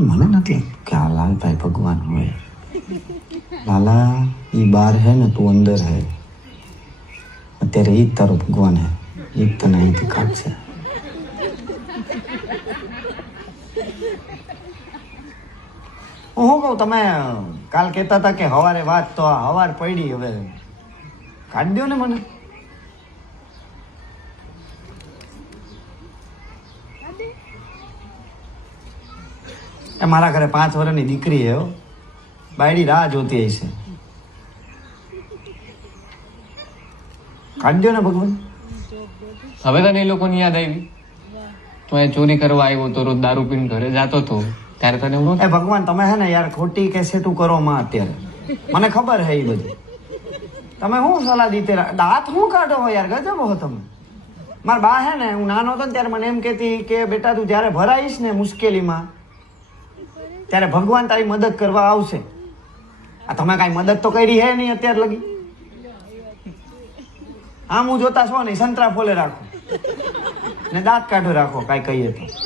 મને નથી કે આ લાલભાઈ ભગવાન હોય. લાલા એ બાર હે ને તું અંદર હે. અત્યારે ઈ જ તારો ભગવાન હે. ઈ જ તને અહીંથી કાઢશે. હું કહું તમે કાલ કહેતા હતા કે હવારે વાત તો હવાર પડી હવે કાઢી દો ને મને. એ મારા ઘરે 5 વર્ષની દીકરી હે. બાયડી રાહ જોતી હશે. કાઢી દો ને ભગવાન. હવે તને એ લોકોની યાદ આવી? તું એ ચોરી કરવા આવ્યો તો, રોજ દારૂ પીને ઘરે જાતો હતો, ત્યારે તને એવું એ ભગવાન તમે હે ને યાર ખોટી કેસેટું કરો માં અત્યારે. મને ખબર હે એ બધી. તમે શું સલાહ દીતે દાંત શું કાઢો હો યાર, ગજબ હો તમે. મારા બા હે ને હું નાનો હતો ને ત્યારે મને એમ કહેતી કે બેટા તું જયારે ભરાઈશ ને મુશ્કેલીમાં ત્યારે ભગવાન તારી મદદ કરવા આવશે. આ તમે કાંઈ મદદ તો કરી હે નહીં અત્યાર લગી. આમ હું જોતા છો ને સંતરા ફોલે રાખો ને દાંત કાઢો રાખો કાંઈ કહીએ તો.